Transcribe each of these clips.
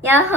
やっほ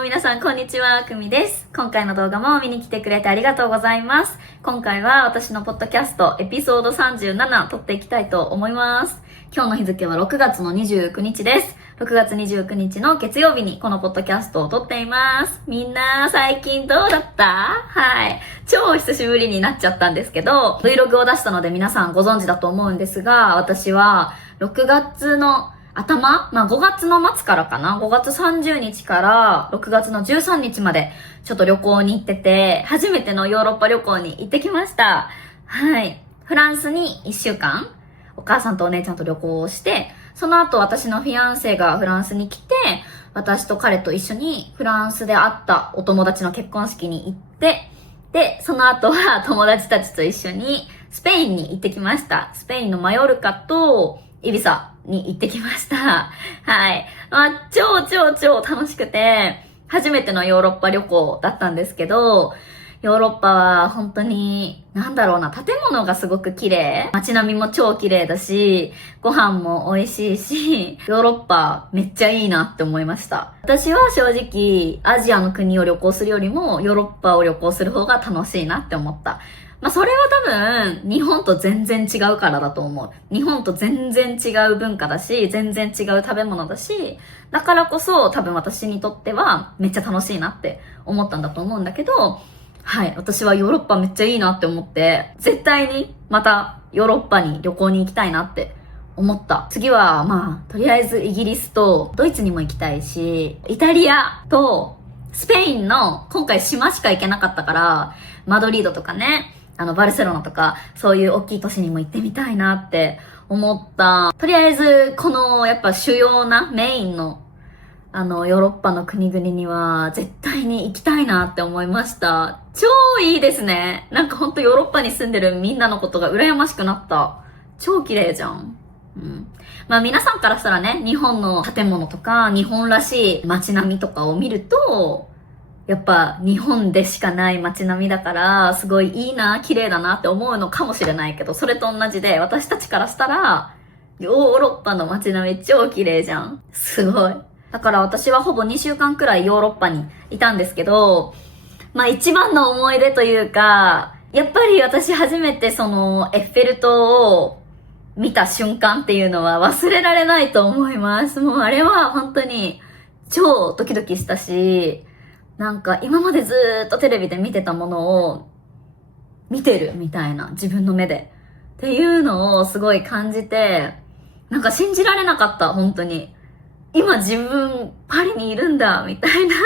ー皆さんこんにちは、くみです。今回の動画も見に来てくれてありがとうございます。今回は私のポッドキャストエピソード37撮っていきたいと思います。今日の日付は6月の29日です。6月29日の月曜日にこのポッドキャストを撮っています。みんな最近どうだった？はい。超久しぶりになっちゃったんですけど、Vlog を出したので皆さんご存知だと思うんですが、私は6月の頭5月の末からかな ?5 月30日から6月の13日までちょっと旅行に行ってて、初めてのヨーロッパ旅行に行ってきました。はい。フランスに1週間、お母さんとお姉ちゃんと旅行をして、その後私のフィアンセがフランスに来て、私と彼と一緒にフランスで会ったお友達の結婚式に行って、で、その後は友達たちと一緒にスペインに行ってきました。スペインのマヨルカとイビサに行ってきました。はい。超楽しくて、初めてのヨーロッパ旅行だったんですけど、ヨーロッパは本当に、建物がすごく綺麗。街並みも超綺麗だし、ご飯も美味しいし、ヨーロッパめっちゃいいなって思いました。私は正直、アジアの国を旅行するよりも、ヨーロッパを旅行する方が楽しいなって思った。それは多分、日本と全然違うからだと思う。日本と全然違う文化だし、全然違う食べ物だし、だからこそ多分私にとってはめっちゃ楽しいなって思ったんだと思うんだけど、はい、私はヨーロッパめっちゃいいなって思って、絶対にまたヨーロッパに旅行に行きたいなって思った。次はとりあえずイギリスとドイツにも行きたいし、イタリアとスペインの今回島しか行けなかったから、マドリードとかね、バルセロナとか、そういう大きい都市にも行ってみたいなって思った。とりあえず、この、やっぱ主要なメインの、ヨーロッパの国々には、絶対に行きたいなって思いました。超いいですね。ほんとヨーロッパに住んでるみんなのことが羨ましくなった。超綺麗じゃん。うん。皆さんからしたらね、日本の建物とか、日本らしい街並みとかを見ると、やっぱ日本でしかない街並みだから、すごいいいな、綺麗だなって思うのかもしれないけど、それと同じで、私たちからしたら、ヨーロッパの街並み超綺麗じゃん。すごい。だから私はほぼ2週間くらいヨーロッパにいたんですけど、一番の思い出というか、やっぱり私初めてそのエッフェル塔を見た瞬間っていうのは忘れられないと思います。もうあれは本当に超ドキドキしたし、今までずーっとテレビで見てたものを見てるみたいな、自分の目で。っていうのをすごい感じて、信じられなかった、本当に。今自分パリにいるんだ、みたいな。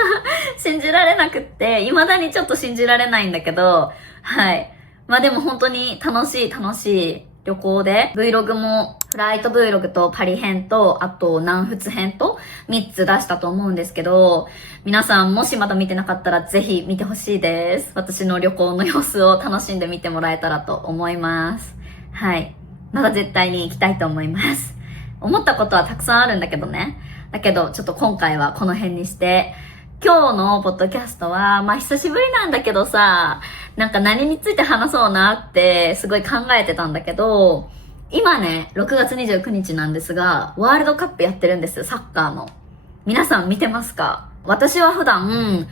信じられなくって、未だにちょっと信じられないんだけど、はい。でも本当に楽しい旅行で、Vlog もフライト Vlog とパリ編と、あと南仏編と3つ出したと思うんですけど、皆さんもしまだ見てなかったらぜひ見てほしいです。私の旅行の様子を楽しんで見てもらえたらと思います。はい。まだ絶対に行きたいと思います。思ったことはたくさんあるんだけどね。だけど、ちょっと今回はこの辺にして、今日のポッドキャストは、久しぶりなんだけどさ、何について話そうなってすごい考えてたんだけど、今ね、6月29日なんですが、ワールドカップやってるんですよ、サッカーの。皆さん見てますか？私は普段、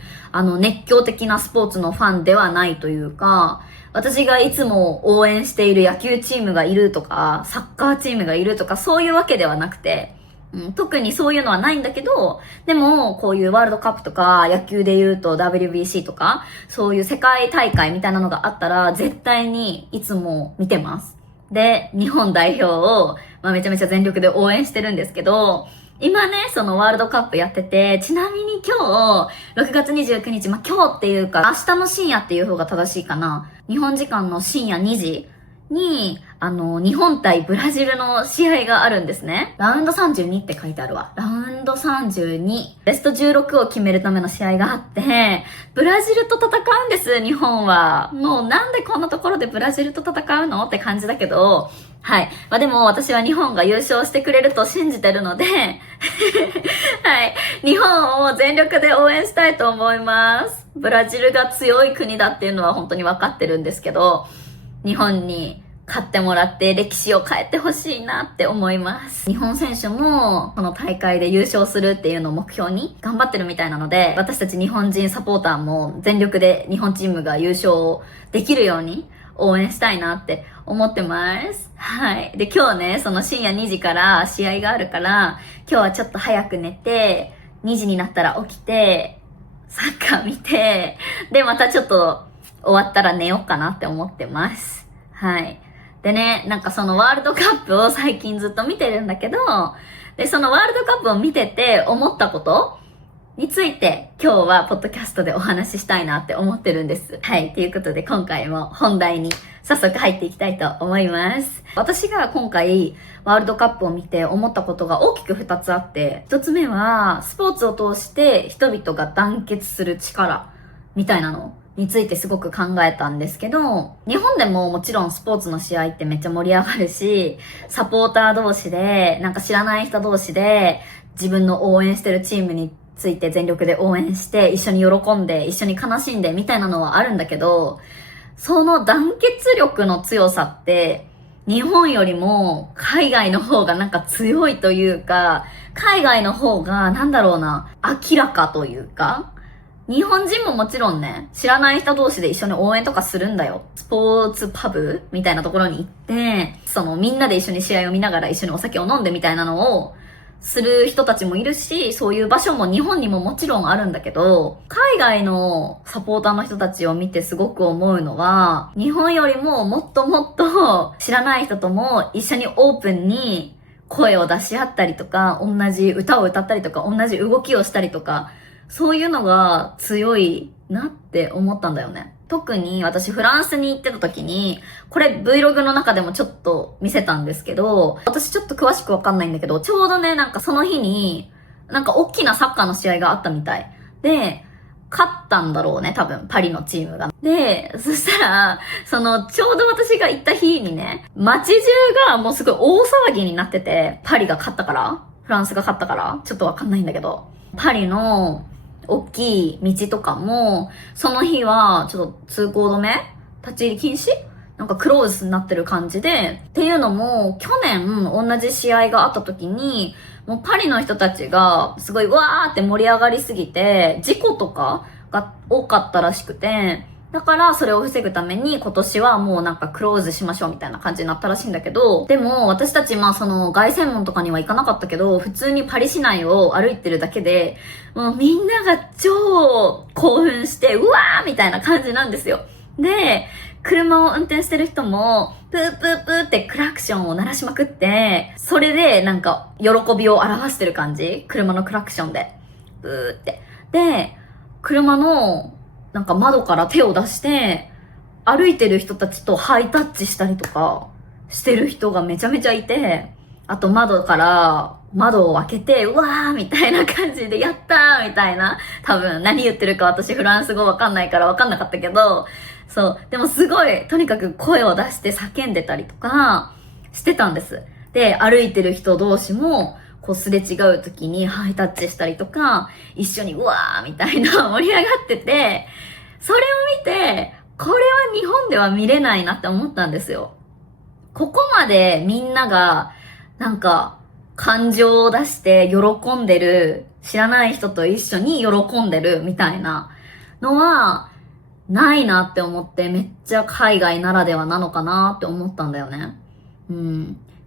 熱狂的なスポーツのファンではないというか、私がいつも応援している野球チームがいるとか、サッカーチームがいるとか、そういうわけではなくて、特にそういうのはないんだけど、でも、こういうワールドカップとか、野球で言うと WBC とか、そういう世界大会みたいなのがあったら、絶対にいつも見てます。で、日本代表を、めちゃめちゃ全力で応援してるんですけど、今ね、そのワールドカップやってて、ちなみに今日、6月29日、今日っていうか、明日の深夜っていう方が正しいかな。日本時間の深夜2時に、日本対ブラジルの試合があるんですね。ラウンド32って書いてあるわ。ラウンド32。ベスト16を決めるための試合があって、ブラジルと戦うんです、日本は。もうなんでこんなところでブラジルと戦うのって感じだけど、はい。でも私は日本が優勝してくれると信じてるので、はい。日本を全力で応援したいと思います。ブラジルが強い国だっていうのは本当に分かってるんですけど、日本に勝ってもらって歴史を変えてほしいなって思います。日本選手もこの大会で優勝するっていうのを目標に頑張ってるみたいなので、私たち日本人サポーターも全力で日本チームが優勝できるように応援したいなって思ってます。はい。で、今日ね、その深夜2時から試合があるから、今日はちょっと早く寝て、2時になったら起きて、サッカー見て、で、またちょっと終わったら寝ようかなって思ってます。はい。でね、なんかそのワールドカップを最近ずっと見てるんだけど、で、そのワールドカップを見てて思ったことについて今日はポッドキャストでお話ししたいなって思ってるんです。はい。ということで今回も本題に早速入っていきたいと思います。私が今回ワールドカップを見て思ったことが大きく2つあって、1つ目はスポーツを通して人々が団結する力みたいなのについてすごく考えたんですけど、日本でももちろんスポーツの試合ってめっちゃ盛り上がるし、サポーター同士で、なんか知らない人同士で自分の応援してるチームについて全力で応援して、一緒に喜んで、一緒に悲しんでみたいなのはあるんだけど、その団結力の強さって、日本よりも海外の方がなんか強いというか、海外の方がなんだろうな、明らかというか、日本人ももちろんね、知らない人同士で一緒に応援とかするんだよ。スポーツパブみたいなところに行って、みんなで一緒に試合を見ながら一緒にお酒を飲んでみたいなのをする人たちもいるし、そういう場所も日本にももちろんあるんだけど、海外のサポーターの人たちを見てすごく思うのは、日本よりももっともっと知らない人とも一緒にオープンに声を出し合ったりとか、同じ歌を歌ったりとか、同じ動きをしたりとか、そういうのが強いなって思ったんだよね。特に私フランスに行ってた時に、これ Vlog の中でもちょっと見せたんですけど、私ちょっと詳しくわかんないんだけど、ちょうどね、なんかその日に、なんか大きなサッカーの試合があったみたい。で、勝ったんだろうね、多分、パリのチームが。で、そしたら、ちょうど私が行った日にね、街中がもうすごい大騒ぎになってて、パリが勝ったからフランスが勝ったからちょっとわかんないんだけど、パリの大きい道とかも、その日はちょっと通行止め立ち入り禁止なんかクローズになってる感じで、っていうのも、去年同じ試合があった時に、もうパリの人たちがすごいわーって盛り上がりすぎて、事故とかが多かったらしくて、だからそれを防ぐために今年はもうなんかクローズしましょうみたいな感じになったらしいんだけど、でも私たち凱旋門とかには行かなかったけど、普通にパリ市内を歩いてるだけで、もうみんなが超興奮して、うわーみたいな感じなんですよ。で、車を運転してる人も、プープープーってクラクションを鳴らしまくって、それでなんか喜びを表してる感じ、車のクラクションで。プーって。で、車のなんか窓から手を出して、歩いてる人たちとハイタッチしたりとかしてる人がめちゃめちゃいて、あと窓から窓を開けて、うわーみたいな感じで、やったーみたいな。多分何言ってるか私フランス語わかんないからわかんなかったけど、そう。でもすごい、とにかく声を出して叫んでたりとかしてたんです。で、歩いてる人同士も、こうすれ違う時にハイタッチしたりとか、一緒にうわーみたいな盛り上がってて、それを見て、これは日本では見れないなって思ったんですよ。ここまでみんなが、なんか、感情を出して喜んでる、知らない人と一緒に喜んでるみたいなのは、ないなって思って、めっちゃ海外ならではなのかなって思ったんだよね。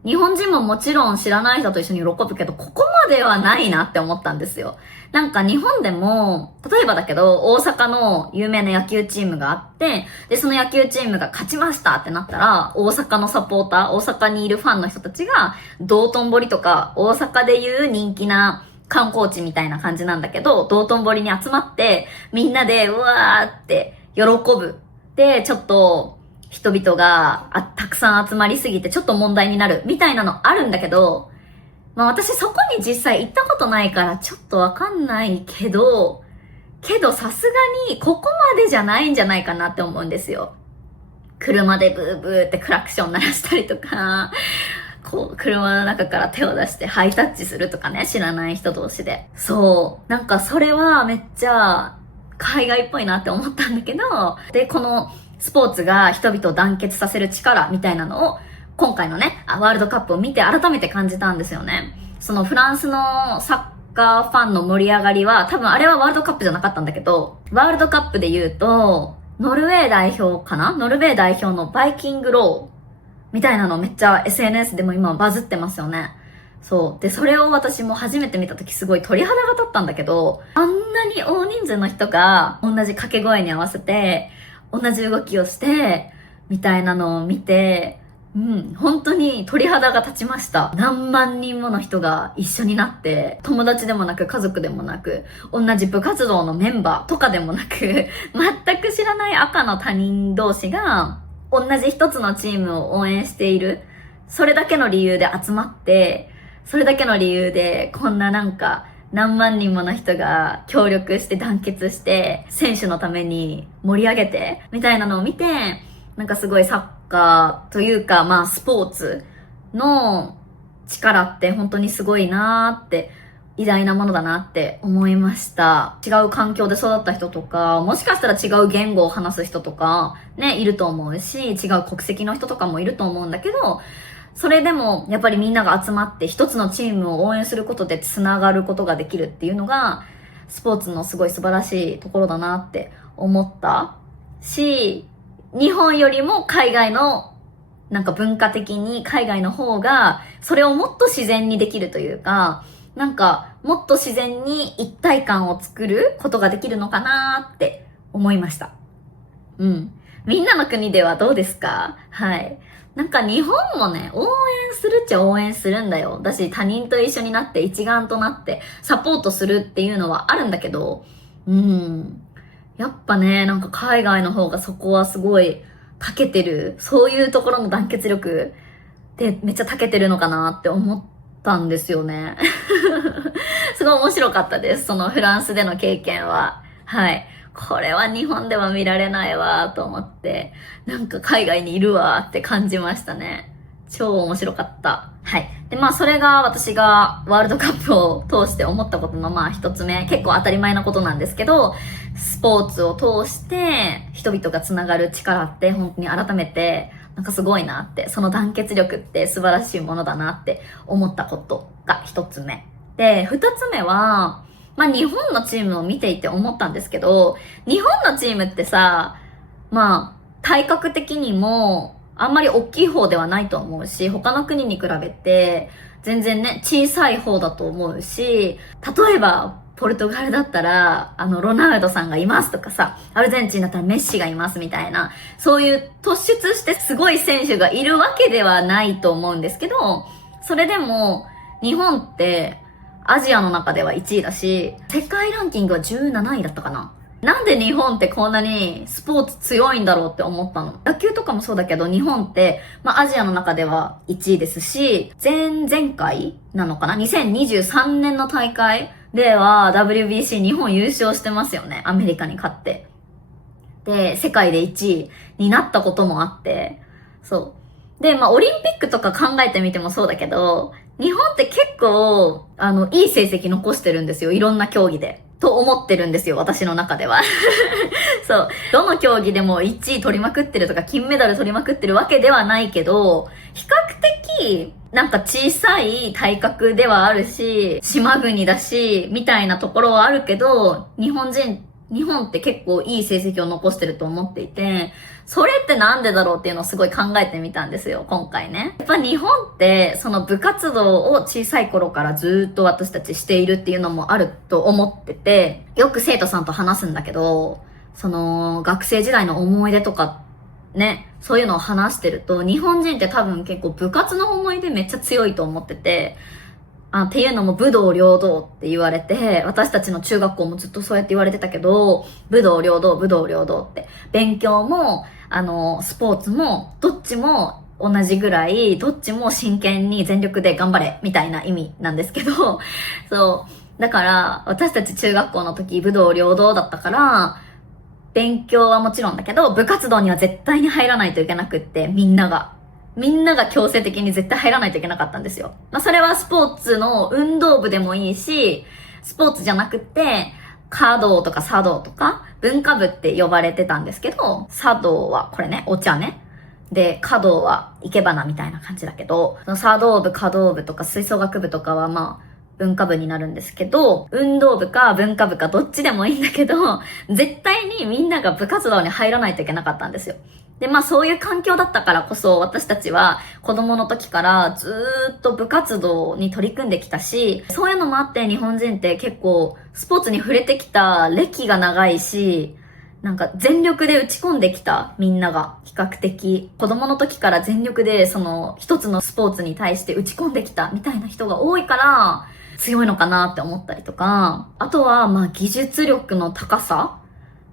日本人ももちろん知らない人と一緒に喜ぶけど、ここまではないなって思ったんですよ。なんか日本でも、例えばだけど、大阪の有名な野球チームがあって、で、その野球チームが勝ちましたってなったら、大阪のサポーター、大阪にいるファンの人たちが、道頓堀とか、大阪でいう人気な観光地みたいな感じなんだけど、道頓堀に集まって、みんなで、うわーって喜ぶ。で、ちょっと、人々がたくさん集まりすぎてちょっと問題になるみたいなのあるんだけど、私そこに実際行ったことないからちょっとわかんないけどさすがにここまでじゃないんじゃないかなって思うんですよ。車でブーブーってクラクション鳴らしたりとか、こう車の中から手を出してハイタッチするとかね、知らない人同士で。そう。なんかそれはめっちゃ海外っぽいなって思ったんだけど、で、このスポーツが人々を団結させる力みたいなのを今回のね、ワールドカップを見て改めて感じたんですよね。そのフランスのサッカーファンの盛り上がりは、多分あれはワールドカップじゃなかったんだけど、ワールドカップで言うと、ノルウェー代表かな？ノルウェー代表のバイキングローみたいなのめっちゃ SNS でも今バズってますよね。そう。で、それを私も初めて見たときすごい鳥肌が立ったんだけど、あんなに大人数の人が同じ掛け声に合わせて、同じ動きをして、みたいなのを見て、本当に鳥肌が立ちました。何万人もの人が一緒になって、友達でもなく家族でもなく、同じ部活動のメンバーとかでもなく、全く知らない赤の他人同士が、同じ一つのチームを応援している。それだけの理由で集まって、それだけの理由で、こんななんか、何万人もの人が協力して団結して、選手のために盛り上げて、みたいなのを見て、なんかすごいサッカーというか、まあスポーツの力って本当にすごいなーって、偉大なものだなって思いました。違う環境で育った人とか、もしかしたら違う言語を話す人とか、ね、いると思うし、違う国籍の人とかもいると思うんだけど、それでもやっぱりみんなが集まって一つのチームを応援することでつながることができるっていうのが、スポーツのすごい素晴らしいところだなって思ったし、日本よりも海外のなんか文化的に海外の方がそれをもっと自然にできるというか、なんかもっと自然に一体感を作ることができるのかなって思いました。みんなの国ではどうですか？はい。なんか日本もね、応援するっちゃ応援するんだよ。だし他人と一緒になって一丸となってサポートするっていうのはあるんだけど、やっぱね、なんか海外の方がそこはすごい長けてる。そういうところの団結力ってめっちゃ長けてるのかなって思ったんですよね。すごい面白かったです。そのフランスでの経験は。はい。これは日本では見られないわと思って、なんか海外にいるわって感じましたね。超面白かった。はい。で、まあそれが私がワールドカップを通して思ったことのまあ一つ目、結構当たり前なことなんですけど、スポーツを通して人々がつながる力って本当に改めてなんかすごいなって、その団結力って素晴らしいものだなって思ったことが一つ目。で、二つ目は、まあ日本のチームを見ていて思ったんですけど、日本のチームってさ、まあ体格的にもあんまり大きい方ではないと思うし、他の国に比べて全然ね、小さい方だと思うし、例えばポルトガルだったら、ロナウドさんがいますとかさ、アルゼンチンだったらメッシがいますみたいな、そういう突出してすごい選手がいるわけではないと思うんですけど、それでも日本ってアジアの中では1位だし、世界ランキングは17位だったかな。なんで日本ってこんなにスポーツ強いんだろうって思ったの。野球とかもそうだけど、日本って、まあアジアの中では1位ですし、前々回なのかな ?2023 年の大会では WBC 日本優勝してますよね。アメリカに勝って。で、世界で1位になったこともあって、そう。で、まあオリンピックとか考えてみてもそうだけど、日本って結構、いい成績残してるんですよ。いろんな競技で。と思ってるんですよ、私の中では。そう。どの競技でも1位取りまくってるとか、金メダル取りまくってるわけではないけど、比較的、なんか小さい体格ではあるし、島国だし、みたいなところはあるけど、日本って結構いい成績を残してると思っていて、それってなんでだろうっていうのをすごい考えてみたんですよ、今回ね。やっぱ日本って、その部活動を小さい頃からずっと私たちしているっていうのもあると思ってて、よく生徒さんと話すんだけど、その学生時代の思い出とか、ね、そういうのを話してると、日本人って多分結構部活の思い出めっちゃ強いと思ってて、っていうのも武道両道って言われて、私たちの中学校もずっとそうやって言われてたけど、武道両道って。勉強も、スポーツも、どっちも同じぐらい、どっちも真剣に全力で頑張れ、みたいな意味なんですけど、そう。だから、私たち中学校の時武道両道だったから、勉強はもちろんだけど、部活動には絶対に入らないといけなくって、みんなが強制的に絶対入らないといけなかったんですよ。まあ、それはスポーツの運動部でもいいし、スポーツじゃなくて、華道とか茶道とか、文化部って呼ばれてたんですけど、茶道はこれね、お茶ね。で、華道は生け花みたいな感じだけど、その茶道部、華道部とか吹奏楽部とかは文化部になるんですけど、運動部か文化部かどっちでもいいんだけど、絶対にみんなが部活動に入らないといけなかったんですよ。で、そういう環境だったからこそ私たちは子供の時からずーっと部活動に取り組んできたし、そういうのもあって日本人って結構スポーツに触れてきた歴が長いし、なんか全力で打ち込んできたみんなが比較的子供の時から全力でその一つのスポーツに対して打ち込んできたみたいな人が多いから強いのかなって思ったりとか、あとは技術力の高さ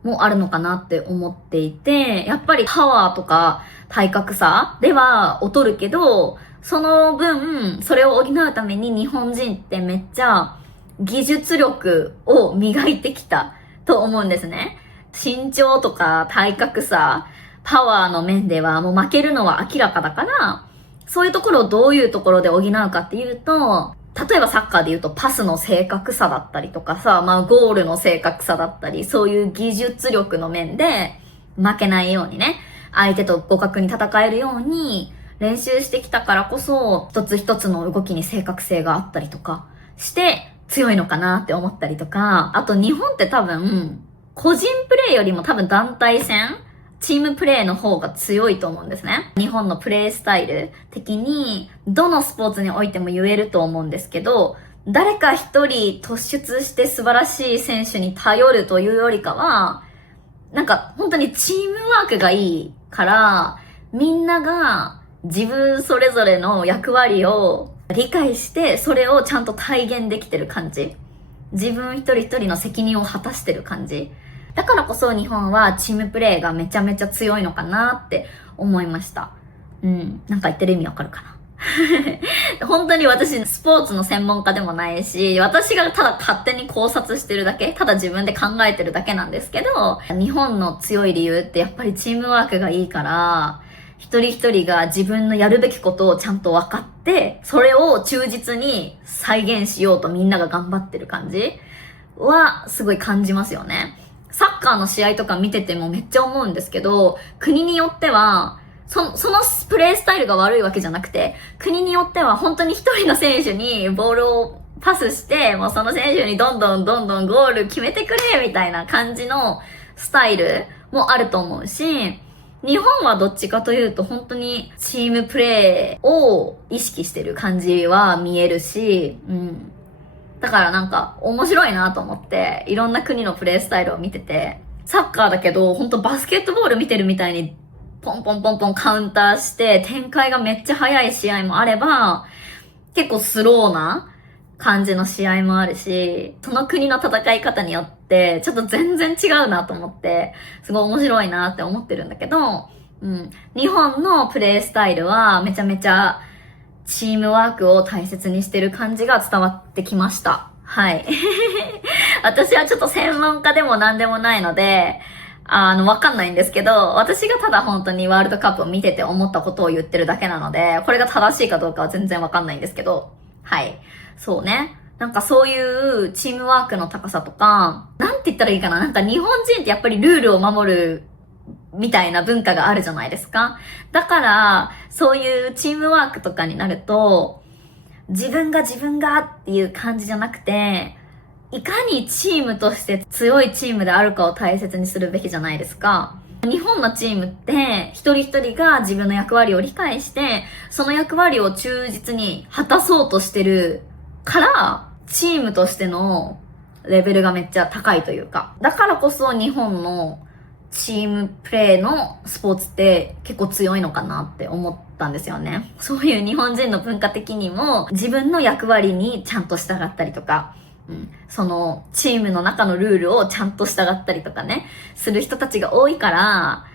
もあるのかなって思っていて、やっぱりパワーとか体格差では劣るけど、その分それを補うために日本人ってめっちゃ技術力を磨いてきたと思うんですね。身長とか体格差、パワーの面ではもう負けるのは明らかだから、そういうところをどういうところで補うかっていうと、例えばサッカーで言うとパスの正確さだったりとかさ、ゴールの正確さだったり、そういう技術力の面で負けないようにね、相手と互角に戦えるように練習してきたからこそ、一つ一つの動きに正確性があったりとかして強いのかなって思ったりとか、あと日本って多分、個人プレーよりも多分団体戦、チームプレーの方が強いと思うんですね。日本のプレースタイル的にどのスポーツにおいても言えると思うんですけど、誰か一人突出して素晴らしい選手に頼るというよりかは、なんか本当にチームワークがいいから、みんなが自分それぞれの役割を理解してそれをちゃんと体現できてる感じ。自分一人一人の責任を果たしてる感じ。だからこそ日本はチームプレーがめちゃめちゃ強いのかなって思いました。なんか言ってる意味わかるかな本当に私スポーツの専門家でもないし、私がただ勝手に考察してるだけ、ただ自分で考えてるだけなんですけど、日本の強い理由ってやっぱりチームワークがいいから、一人一人が自分のやるべきことをちゃんと分かって、それを忠実に再現しようとみんなが頑張ってる感じはすごい感じますよね。サッカーの試合とか見ててもめっちゃ思うんですけど、国によっては、そのプレースタイルが悪いわけじゃなくて、国によっては本当に一人の選手にボールをパスして、もうその選手にどんどんゴール決めてくれみたいな感じのスタイルもあると思うし、日本はどっちかというと本当にチームプレーを意識してる感じは見えるし、だからなんか面白いなと思って、いろんな国のプレースタイルを見てて、サッカーだけど本当バスケットボール見てるみたいにポンポンカウンターして展開がめっちゃ速い試合もあれば、結構スローな感じの試合もあるし、その国の戦い方によってちょっと全然違うなと思って、すごい面白いなって思ってるんだけど、日本のプレースタイルはめちゃめちゃチームワークを大切にしてる感じが伝わってきました。はい。私はちょっと専門家でも何でもないので、わかんないんですけど、私がただ本当にワールドカップを見てて思ったことを言ってるだけなので、これが正しいかどうかは全然わかんないんですけど、はい。そうね。なんかそういうチームワークの高さとか、なんて言ったらいいかな。なんか日本人ってやっぱりルールを守るみたいな文化があるじゃないですか。だから、そういうチームワークとかになると、自分がっていう感じじゃなくて、いかにチームとして強いチームであるかを大切にするべきじゃないですか。日本のチームって一人一人が自分の役割を理解して、その役割を忠実に果たそうとしてるから、チームとしてのレベルがめっちゃ高いというか。だからこそ日本のチームプレーのスポーツって結構強いのかなって思ったんですよね。そういう日本人の文化的にも自分の役割にちゃんと従ったりとか、そのチームの中のルールをちゃんと従ったりとかね、する人たちが多いから、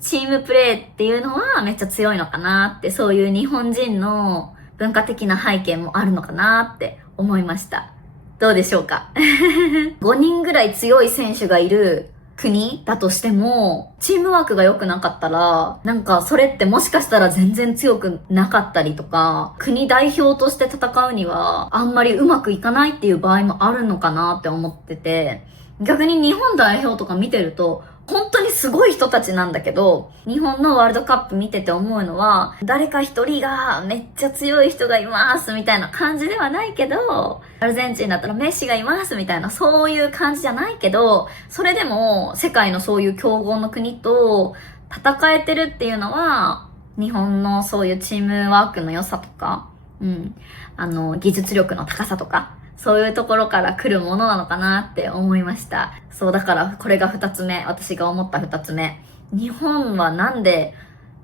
チームプレーっていうのはめっちゃ強いのかなって、そういう日本人の文化的な背景もあるのかなって思いました。どうでしょうか5人ぐらい強い選手がいる国だとしても、チームワークが良くなかったら、なんかそれってもしかしたら全然強くなかったりとか、国代表として戦うにはあんまりうまくいかないっていう場合もあるのかなって思ってて、逆に日本代表とか見てると、本当にすごい人たちなんだけど、日本のワールドカップ見てて思うのは、誰か一人がめっちゃ強い人がいますみたいな感じではないけど、アルゼンチンだったらメッシがいますみたいな、そういう感じじゃないけど、それでも世界のそういう強豪の国と戦えてるっていうのは、日本のそういうチームワークの良さとか、技術力の高さとか、そういうところから来るものなのかなって思いました。そう、だからこれが二つ目。私が思った二つ目。日本はなんで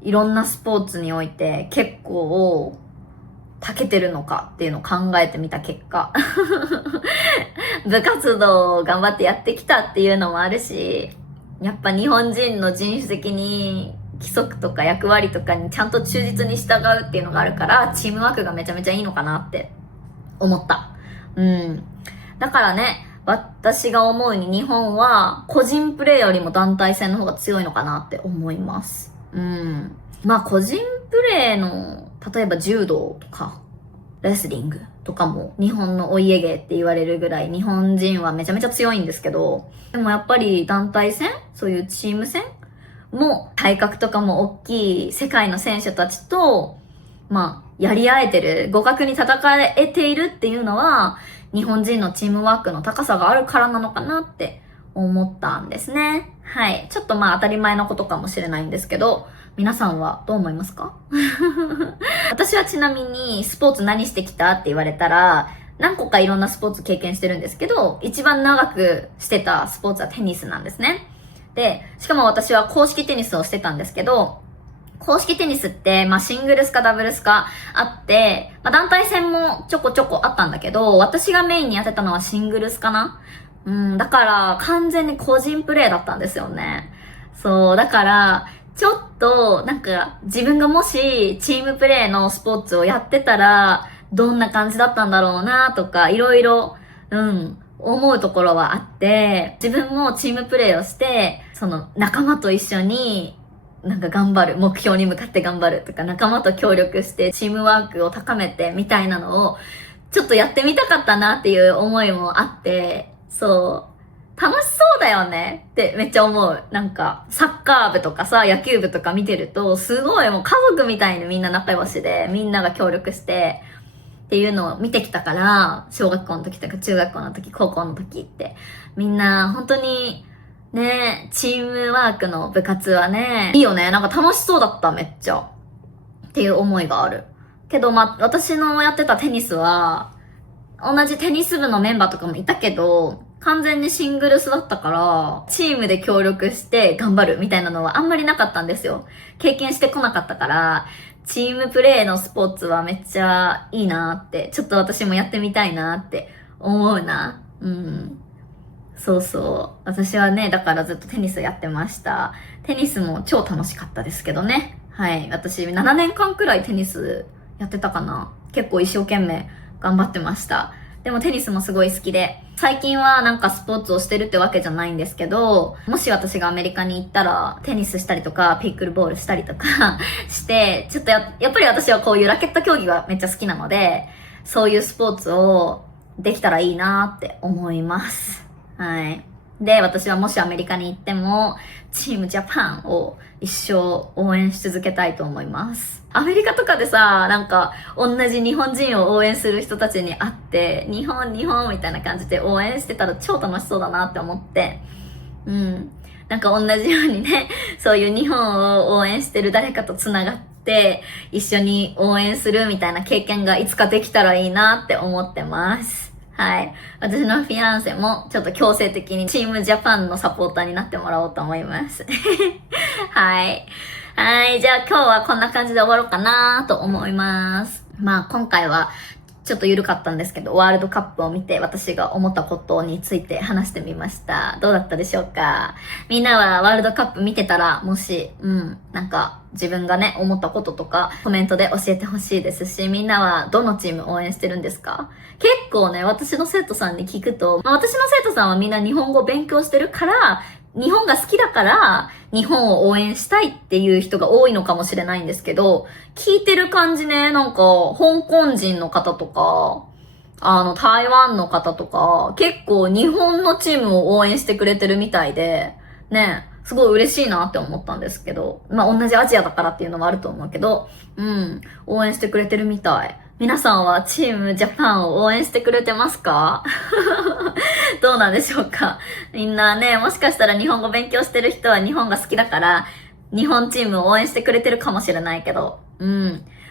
いろんなスポーツにおいて結構長けてるのかっていうのを考えてみた結果。部活動を頑張ってやってきたっていうのもあるし、やっぱ日本人の人種的に規則とか役割とかにちゃんと忠実に従うっていうのがあるから、チームワークがめちゃめちゃいいのかなって思った。だからね、私が思うに日本は個人プレーよりも団体戦の方が強いのかなって思います。まあ個人プレーの、例えば柔道とか、レスリングとかも日本のお家芸って言われるぐらい日本人はめちゃめちゃ強いんですけど、でもやっぱり団体戦、そういうチーム戦も体格とかも大きい世界の選手たちと、やり合えてる、互角に戦えているっていうのは、日本人のチームワークの高さがあるからなのかなって思ったんですね。はい。ちょっと当たり前のことかもしれないんですけど、皆さんはどう思いますか？私はちなみにスポーツ何してきたって言われたら、何個かいろんなスポーツ経験してるんですけど、一番長くしてたスポーツはテニスなんですね。で、しかも私は公式テニスをしてたんですけど、公式テニスって、シングルスかダブルスかあって、団体戦もちょこちょこあったんだけど、私がメインにやってたのはシングルスかな。だから完全に個人プレーだったんですよね。そう、だから、ちょっと、自分がもしチームプレーのスポーツをやってたら、どんな感じだったんだろうなとか、いろいろ、思うところはあって、自分もチームプレーをして、その仲間と一緒に、頑張る。目標に向かって頑張るとか、仲間と協力してチームワークを高めてみたいなのを、ちょっとやってみたかったなっていう思いもあって、そう、楽しそうだよねってめっちゃ思う。サッカー部とかさ、野球部とか見てると、すごいもう家族みたいにみんな仲良しで、みんなが協力して、っていうのを見てきたから、小学校の時とか中学校の時、高校の時って、みんな本当に、ねえ、チームワークの部活はね、いいよね。楽しそうだった、めっちゃ。っていう思いがある。けど、私のやってたテニスは、同じテニス部のメンバーとかもいたけど、完全にシングルスだったから、チームで協力して頑張るみたいなのはあんまりなかったんですよ。経験してこなかったから、チームプレーのスポーツはめっちゃいいなって、ちょっと私もやってみたいなって思うな。そうそう。私はね、だからずっとテニスやってました。テニスも超楽しかったですけどね。はい。私7年間くらいテニスやってたかな。結構一生懸命頑張ってました。でもテニスもすごい好きで、最近はスポーツをしてるってわけじゃないんですけど、もし私がアメリカに行ったらテニスしたりとか、ピックルボールしたりとかして、ちょっとやっぱり私はこういうラケット競技がめっちゃ好きなので、そういうスポーツをできたらいいなって思います。はい。で、私はもしアメリカに行っても、チームジャパンを一生応援し続けたいと思います。アメリカとかでさ、同じ日本人を応援する人たちに会って、日本みたいな感じで応援してたら超楽しそうだなって思って、同じようにね、そういう日本を応援してる誰かと繋がって、一緒に応援するみたいな経験がいつかできたらいいなって思ってます。はい。私のフィアンセもちょっと強制的にチームジャパンのサポーターになってもらおうと思います。はい。はい。じゃあ今日はこんな感じで終わろうかなと思います。今回はちょっと緩かったんですけど、ワールドカップを見て私が思ったことについて話してみました。どうだったでしょうか？みんなはワールドカップ見てたら、もし、自分がね、思ったこととかコメントで教えてほしいですし、みんなはどのチーム応援してるんですか？結構ね、私の生徒さんに聞くと、私の生徒さんはみんな日本語を勉強してるから、日本が好きだから、日本を応援したいっていう人が多いのかもしれないんですけど、聞いてる感じね、香港人の方とか、台湾の方とか、結構日本のチームを応援してくれてるみたいで、ね、すごい嬉しいなって思ったんですけど、まあ、同じアジアだからっていうのもあると思うけど、応援してくれてるみたい。皆さんはチームジャパンを応援してくれてますか？どうなんでしょうか？みんなね、もしかしたら日本語勉強してる人は日本が好きだから、日本チームを応援してくれてるかもしれないけど、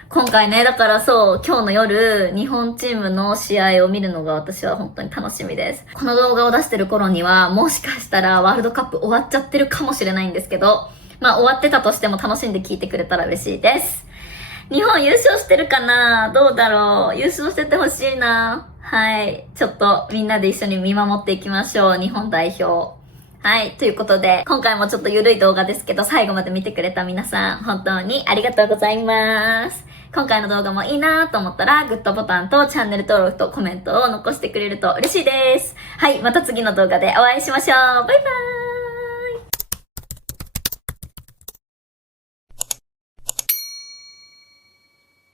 今回ね、だからそう、今日の夜、日本チームの試合を見るのが私は本当に楽しみです。この動画を出してる頃には、もしかしたらワールドカップ終わっちゃってるかもしれないんですけど、まあ終わってたとしても楽しんで聞いてくれたら嬉しいです。日本優勝してるかな？どうだろう？優勝しててほしいな。はい。ちょっとみんなで一緒に見守っていきましょう。日本代表。はい。ということで、今回もちょっとゆるい動画ですけど、最後まで見てくれた皆さん、本当にありがとうございます。今回の動画もいいなと思ったら、グッドボタンとチャンネル登録とコメントを残してくれると嬉しいです。はい。また次の動画でお会いしましょう。バイバーイ。